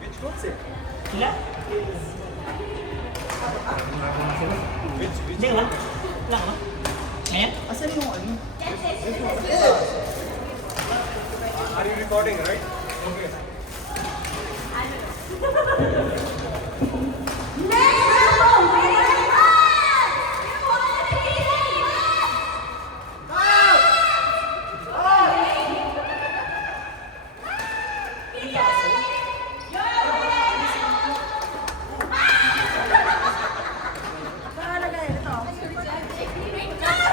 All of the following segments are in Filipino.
Which concept? Sila? Which Hindi, wala. Wala ka ba? Ngayon? Asan yung ano? Are you recording, right? Okay.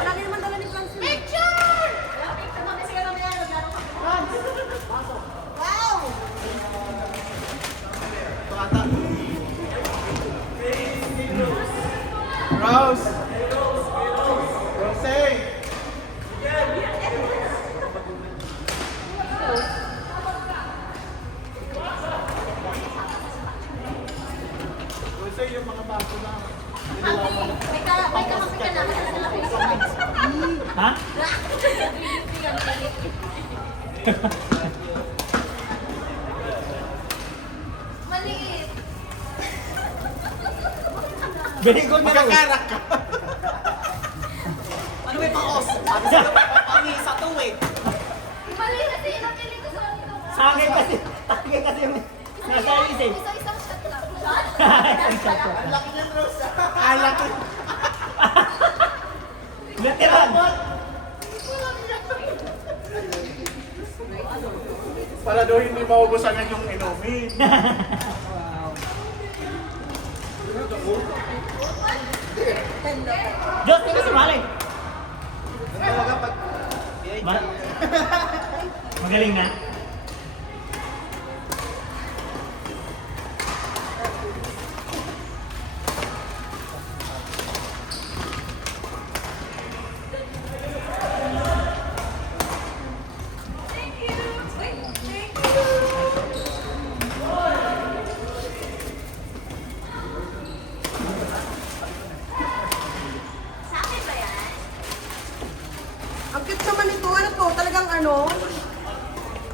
Lagi naman dala ni Francis. Wow! Rose! Rose! Rose, yung mga bago na. May kakampi ka na. Ha? Maliit. Very good na Magkakarak ka. Ano may pang-os? Sabi sa'yo, pang-isa to eh. Maliit kasi yung napili ko sa Sa akin kasi yung nasa isip. Isa-isang shot lang. Isang shot ko. Laki niyan, Rose. Ah, laki. Literal. Para daw hindi maubusan ng yung inumin. Diyos, hindi si Malay. Talaga pag... Magaling na. Sa akin ba yan? Ang cute naman ito. Ano to? Talagang ano?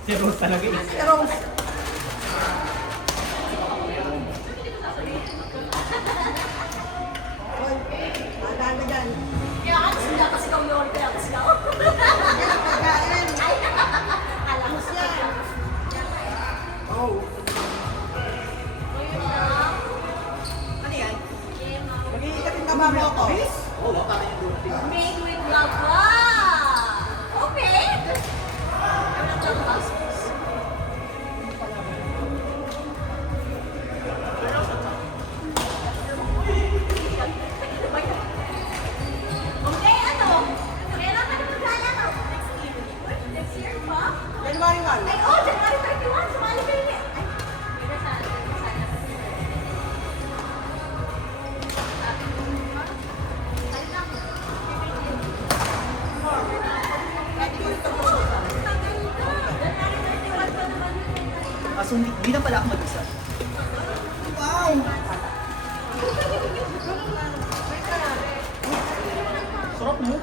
Si Rose talaga eh. Si Rose. Hoy, maganda dyan. Kaya sila kasi kang yun. Kaya kasi ka. Yan ang pagkain. Alam mo siya. Oh. Ano yan? Yeah, ma'am. Mag-iikatin ka ba mo ako? Oh, wala tayo yung duty. Made with love. Wow! Okay. Ano ang talbas? Okay, ano? Kailan ka na maglalaro? Next year. Next year pa? January 1. Ay, oh, January 31. Sumali kayo niya. Ay, may nasaan. So, hindi na pala ako mag-isa. Wow! Sarap mo.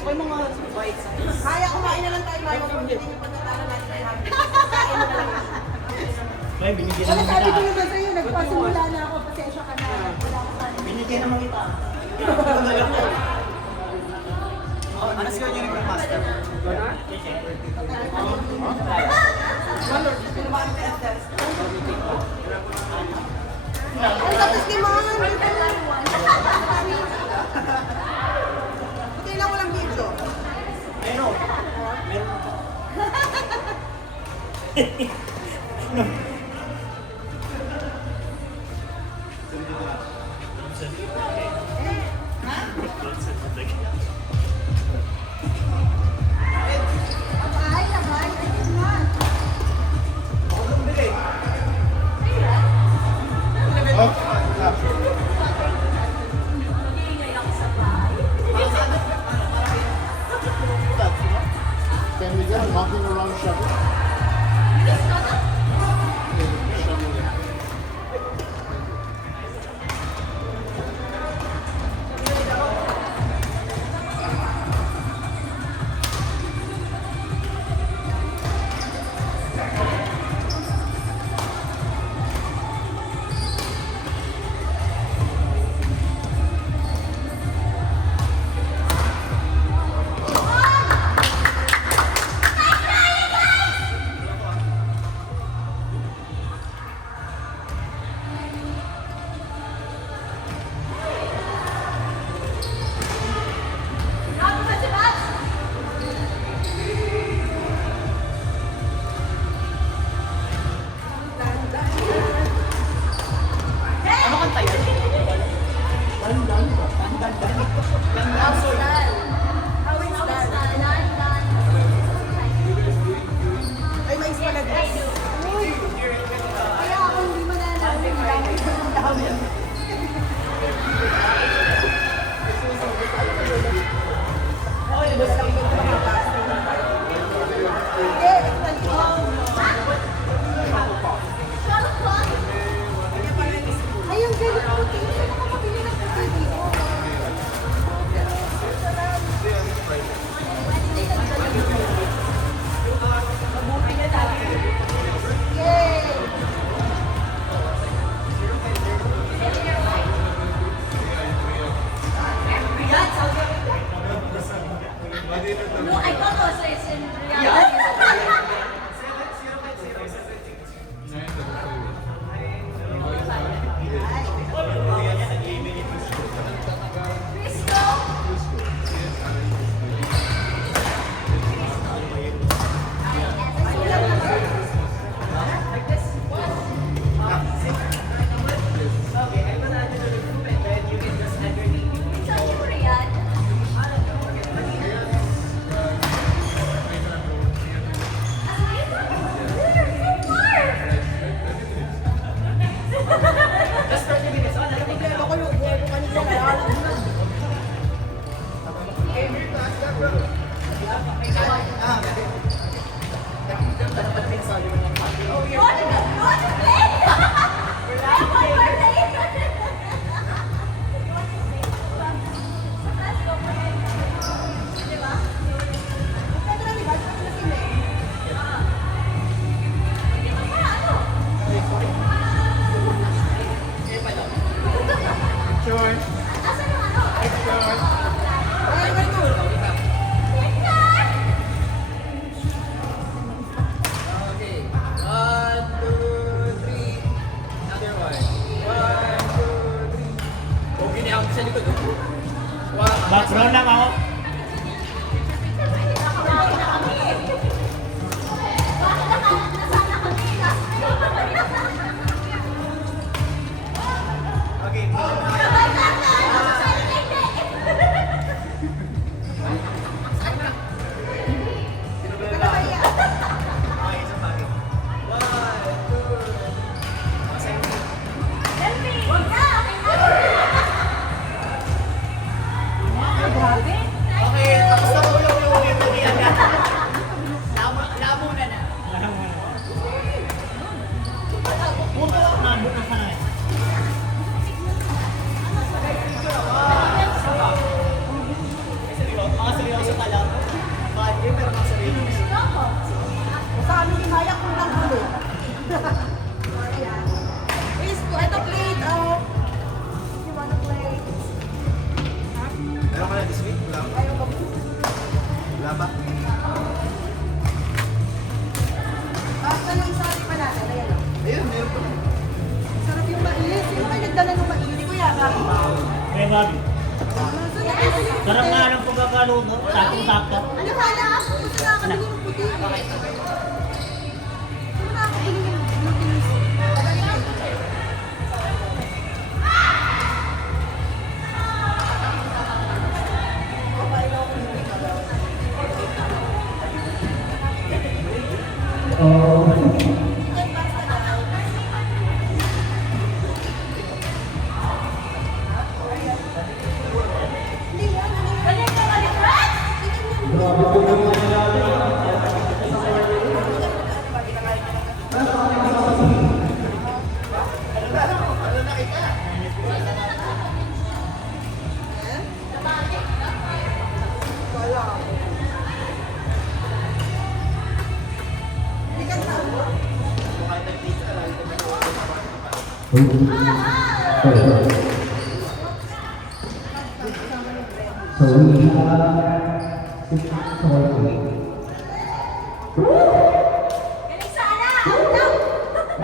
So, yung mga white size. Kaya kumain na lang tayo. Marco, kung hindi yung pagkatalo natin ay happy. Kain na lang. Ay, binigyan Wala, naman sabi ko kita. naman sa'yo, nagpasimula na ako. Pasensya ka na. Wala ko sa Binigyan naman kita. Ano siguro yung nag-master? Ang tapos ni Mom. Buti lang walang video. Meron. Meron. Ay, sabay. Ayun nga. Can we get a knocking around shuttle? It's not How is that? Ay, may isa pala guys. Kaya ako hindi mananalo. Ang dami. Okay, basta lang yung mga basta. Hindi, Ay, ang galing ko. Saan ako mabili ng puti dito? Yay! No, I thought also it's in reality. problema ko yung buhay ko kanina. Nalalang mo na. Background lang ako. Sa amin hinaya ko ng gulo. Is, ito plate, you wanna play? Meron ka na this week? Wala ba? Ayaw ka po. Wala ba? Basta nang sorry pa natin, ayan o. Ayun, meron pa. Sarap yung mais. Sino kayo nagdala ng mais? Hindi ko yata. Kaya Gabi, Saan na kayo yung sarap nga ng pagkakaluto. Sakto-sakto. Ano kala ako? Gusto na ako ng puti. Gusto na ako ng puti.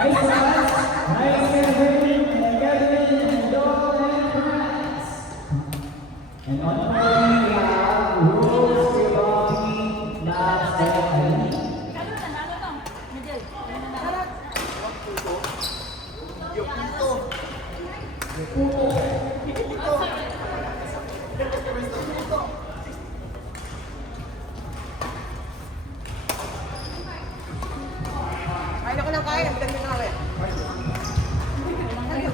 Galing sana! No! Kaya na ko lang kaya. Ang ganda na kaya. Ano?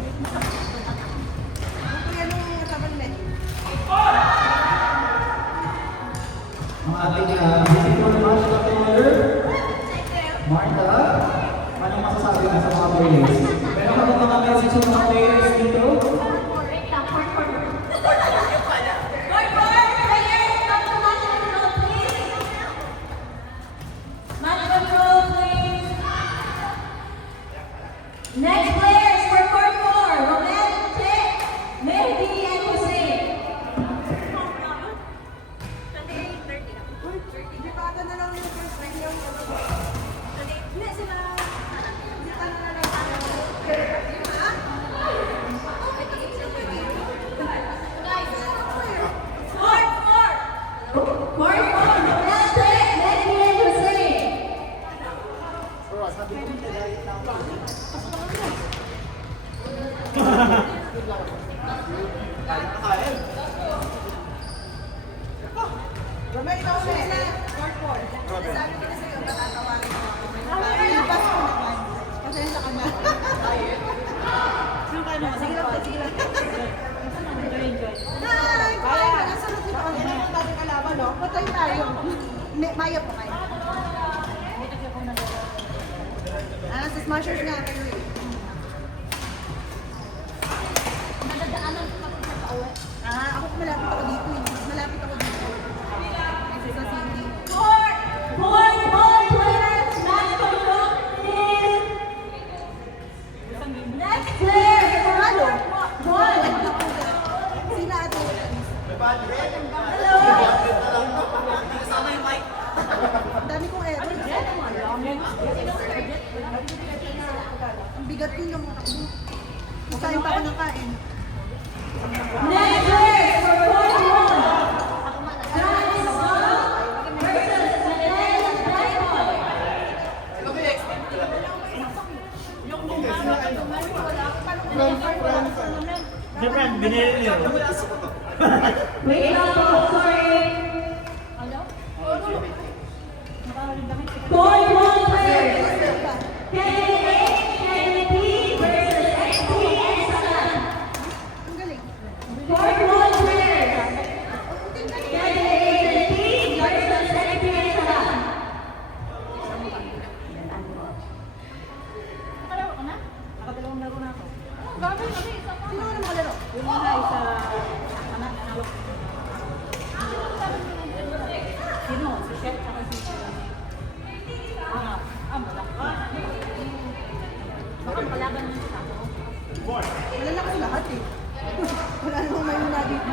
Ito yan yung kasama ni Med. Ang ating visitor match controller, Martha. Anong masasabi ka sa mga players? Meron ka ba mga message sa mga players dito? Wait lang, for. Players, come to match control, please. Match control, please. Next players for court 4, Romel, Che, Mehdi, and Hussein. Hindi pa ata na lang yung first time yung Hindi sila. hindi pa na lang Court 4, Romel, Che, Mehdi, and Hussein. Romel, ikaw na eh. Court 4. Sabi ko na sa'yo, patatawarin mo ako. Pilipas ko naman. Pasensya ka na. Sige lang. Hi! Kaya, nasa loob dito. Ano yung dating kalaban, no? Patay tayo. Maya po kayo. Sa Smashers nga kayo eh. Nadadaanan ko kapag nagpa-uwi. Ako malapit ako dito eh. Mas malapit ako dito. Kasi sa Cindy. Court, players, match control, please. Next player, Ano? Ball. Sina ate? Hello. Ang dami kong error. Ang bigat yun yung mga takbo. Kain pa ako ng kain. Next player for court 1. Guys, versus Menendez Brightboy. Different, binili niyo. Wait lang po, sorry. Court 1 players. Kennedy versus XP and Salan. Ang galing. Court 1 players. Kennedy versus XP and Salan. Sino ka na makalaro? Wala na kasi lahat eh. Wala namang may muna dito.